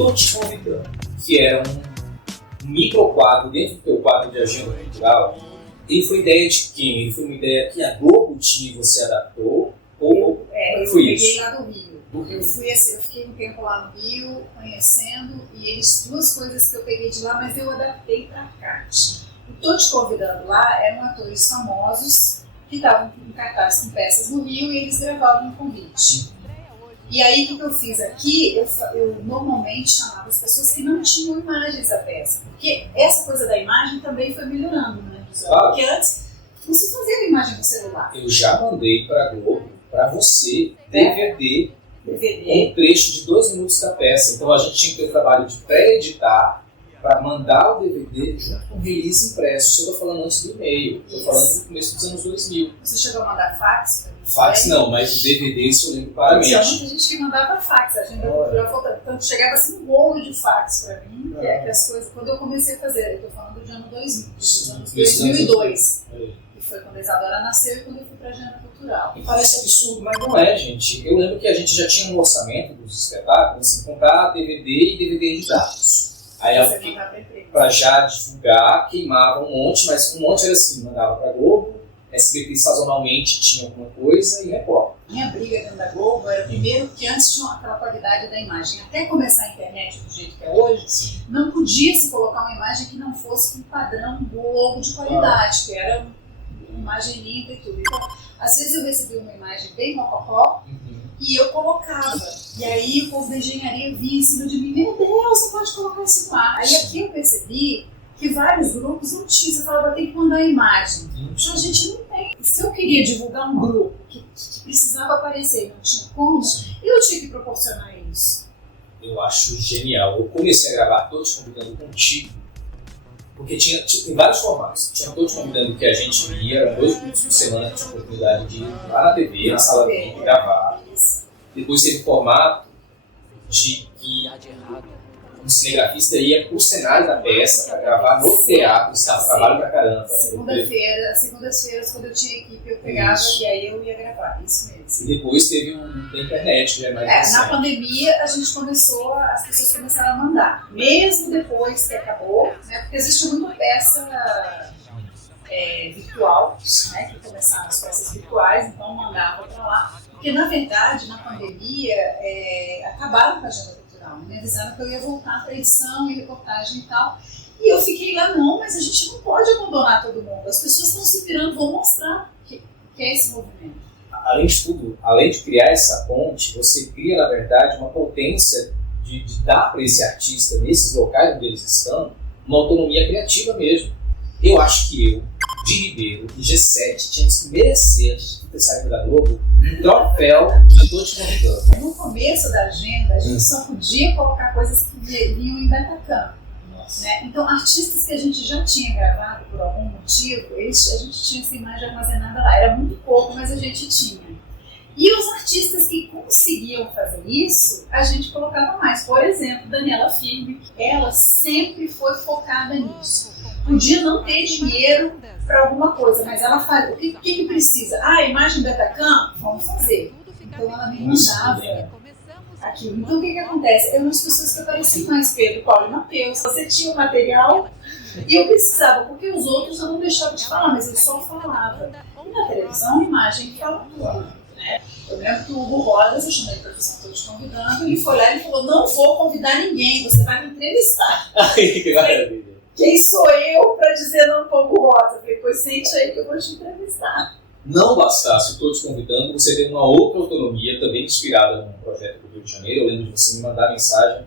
Tô Te Convidando, que era um microquadro dentro do teu quadro de agenda cultural. Ele foi ideia de quem? Ele foi uma ideia que a Globo tinha e você adaptou? Ou eu foi peguei isso? lá do Rio. Eu fiquei um tempo lá no Rio, conhecendo, e duas coisas que eu peguei de lá, mas eu adaptei pra cá. O Tô Te Convidando lá eram atores famosos que estavam em cartaz com peças no Rio e eles gravavam um convite. E aí, o que eu fiz aqui? Eu normalmente chamava as pessoas que não tinham imagens da peça. Porque essa coisa da imagem também foi melhorando, né? Porque antes não se fazia a imagem no celular. Eu já mandei pra Globo, pra você, DVD, um trecho de 2 minutos da peça. Então a gente tinha que ter o trabalho de pré-editar para mandar o DVD junto com o release impresso. Isso eu estou falando antes do e-mail, estou falando do começo dos anos 2000. Você chegou a mandar fax? Fax não, mas o DVD isso eu lembro claramente. Tinha muita gente que mandava fax, a agenda cultural faltava. Então chegava assim um bolo de fax para mim, que é que as coisas. Quando eu comecei a fazer, eu estou falando de ano 2000, dos anos 2002. Que foi quando a Isadora nasceu e quando eu fui para a agenda cultural. E parece absurdo, mas não é, gente. Eu lembro que a gente já tinha um orçamento dos espetáculos, assim, comprar DVD e DVD editados. Aí para já divulgar, queimava um monte, mas um monte era assim, mandava para Globo, SBT sazonalmente tinha alguma coisa e Record. Minha briga dentro da Globo era primeiro que antes tinha aquela qualidade da imagem. Até começar a internet do jeito que é hoje, não podia se colocar uma imagem que não fosse com padrão Globo de qualidade, que era uma imagem limpa e tudo. Então, às vezes eu recebia uma imagem bem rococó, e eu colocava. E aí o povo da engenharia vinha em cima de mim, meu Deus, você pode colocar isso lá. Aí aqui eu percebi que vários grupos não tinham, você falava, tem que mandar a imagem. Então a gente não tem. Se eu queria divulgar um grupo que precisava aparecer e não tinha como, eu tinha que proporcionar isso. Eu acho genial. Eu comecei a gravar Tô Te Convidando contigo, porque tem vários formatos. Tinha Tô Te Convidando que a gente ia, eram 2 minutos por semana, tinha a oportunidade de ir lá na TV, na sala de vídeo, gravar. Depois teve o formato de que um cinegrafista ia pro cenário da peça para gravar no teatro, estava trabalho pra caramba. Segundas-feiras, quando eu tinha equipe, eu pegava e aí eu ia gravar, isso mesmo. E depois teve da internet, que é mais recente. Na pandemia, a gente as pessoas começaram a mandar, mesmo depois que acabou, né, porque existe muita peça virtual, né, que começaram as peças virtuais, então mandava para lá. Porque, na verdade, na pandemia, acabaram com a agenda cultural. Me avisaram que eu ia voltar para edição e reportagem e tal. E eu fiquei lá, não, mas a gente não pode abandonar todo mundo. As pessoas estão se virando, vão mostrar que é esse movimento. Além de tudo, além de criar essa ponte, você cria, na verdade, uma potência de dar para esse artista, nesses locais onde eles estão, uma autonomia criativa mesmo. Eu acho que eu, de Ribeiro e G7, tinha que merecer ter saído da Globo um troféu de Tô Te Convidando. No começo da agenda, a gente só podia colocar coisas que vinham em Betacam. Né? Então, artistas que a gente já tinha gravado por algum motivo, a gente tinha essa imagem armazenada lá. Era muito pouco, mas a gente tinha. E os artistas que conseguiam fazer isso, a gente colocava mais. Por exemplo, Daniela Firme, ela sempre foi focada nisso. Podia não ter dinheiro para alguma coisa, mas ela fala, o que precisa? Imagem Betacam? Vamos fazer. Então ela me mandava aquilo. Então o que acontece? Eram as pessoas que apareciam mais, Pedro, Paulo e Matheus. Você tinha o material e eu precisava, porque os outros eu não deixava de falar, mas eu só falava. E na televisão, a imagem fala tudo. Né? Eu lembro que o Hugo Rodas, eu chamei para fazer Tô Te Convidando, ele foi lá e falou, não vou convidar ninguém, você vai me entrevistar. Que maravilha. Quem sou eu para dizer não para o Hugo Rosa? Eu falei, pois sente aí que eu vou te entrevistar. Não bastasse o Tô Te Convidando, você teve uma outra autonomia, também inspirada num projeto do Rio de Janeiro. Eu lembro de você me mandar mensagem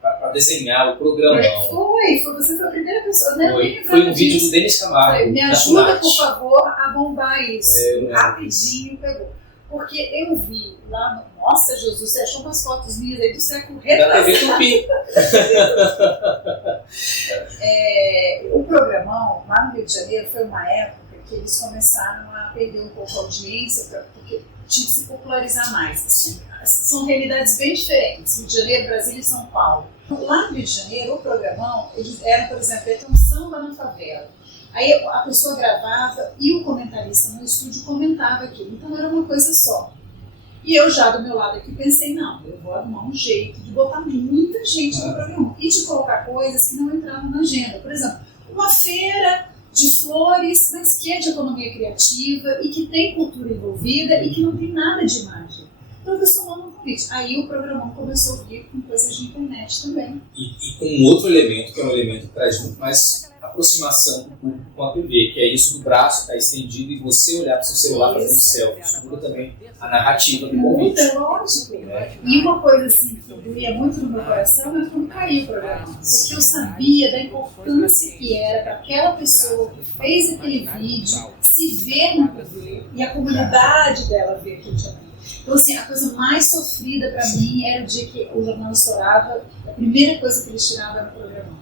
para desenhar o programa. Foi você foi a primeira pessoa, né? Foi um vídeo do Denis Camargo. Me ajuda, por favor, a bombar isso. Rapidinho pegou. Porque eu vi lá no... Nossa, Jesus, você achou umas fotos minhas aí do século retrasado. Da TV Tupi. O programão, lá no Rio de Janeiro, foi uma época que eles começaram a perder um pouco a audiência, porque tinha que se popularizar mais. Assim. São realidades bem diferentes. Rio de Janeiro, Brasília e São Paulo. Lá no Rio de Janeiro, o programão, eles eram, por exemplo, um samba na favela. Aí a pessoa gravava e o comentarista no estúdio comentava aquilo. Então era uma coisa só. E eu já do meu lado aqui pensei, não, eu vou arrumar um jeito de botar muita gente no programa e de colocar coisas que não entravam na agenda. Por exemplo, uma feira de flores, mas que é de economia criativa e que tem cultura envolvida e que não tem nada de imagem. Então eu pessoal não convite. Aí o programão começou a vir com coisas de internet também. E com um outro elemento, que é um elemento que traz muito mais aproximação do público com a TV, que é isso do braço estar estendido e você olhar para o seu celular fazendo selfie. Isso muda também a narrativa do convite. Muda, lógico. E uma coisa assim que doía muito no meu coração é quando caiu o programa. Porque eu sabia da importância que era para aquela pessoa que fez aquele vídeo se ver na TV e a comunidade dela ver aquilo também. Então, assim, a coisa mais sofrida para mim era o dia que o jornal estourava, a primeira coisa que eles tiravam era o programa.